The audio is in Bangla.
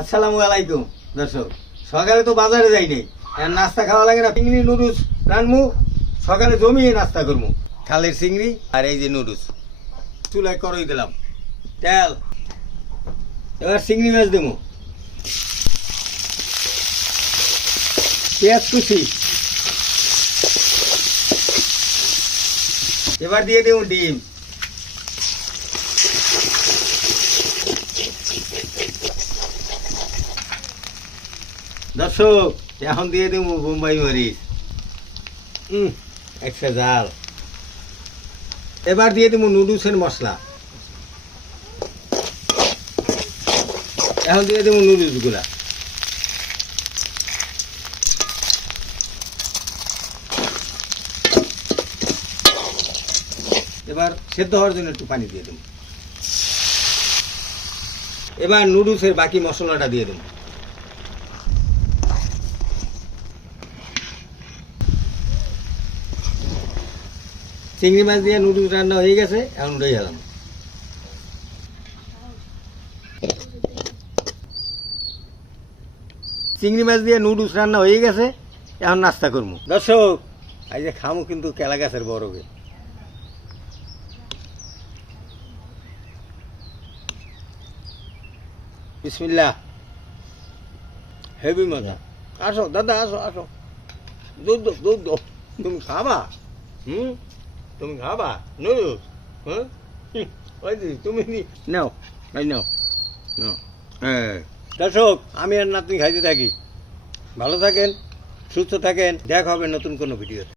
আসসালামু আলাইকুম দর্শক, সকালে তো বাজারে যাই নাই, আর নাস্তা খাওয়া লাগে না। চিংড়ি নুডলস রানমু, সকালে জমিয়ে নাস্তা করবো। খালের চিংড়ি আর এই যে নুডলস চুলায় করই দিলাম তেল। এবার চিংড়ি মাছ দেবো, পেঁয়াজ কুচি, এবার দিয়ে দেবো ডিম, দর্শক এখন দিয়ে দেবো বোম্বাই মরিচ, একটা জাল। এবার দিয়ে দেবো নুডলসের মশলা, এখন দিয়ে দেবো নুডলস গুলা, এবার সেদ্ধ হওয়ার জন্য একটু পানি দিয়ে দেবো। এবার নুডলসের বাকি মশলাটা দিয়ে দেবো। চিংড়ি মাছ দিয়ে নুডলস রান্না হয়ে গেছে, এখন উঠে গেলাম। চিংড়ি মাছ দিয়ে নুডলস রান্না হয়ে গেছে, এখন নাস্তা করবো। দর্শক এই যে খামু কিন্তু কেলা গাছের বরফে। বিসমিল্লাহ, হেভি মজা। আসো দাদা, আসো আসো, দুধ দো দুধ দো। তুমি খাবা? তুমি খাবা নুডলস? হ্যাঁ, ওই যে তুমি নাও, এই নাও নাও। হ্যাঁ দর্শক, আমি আর নাতনি খাইতে থাকি। ভালো থাকেন, সুস্থ থাকেন, দেখা হবে নতুন কোনো ভিডিওতে।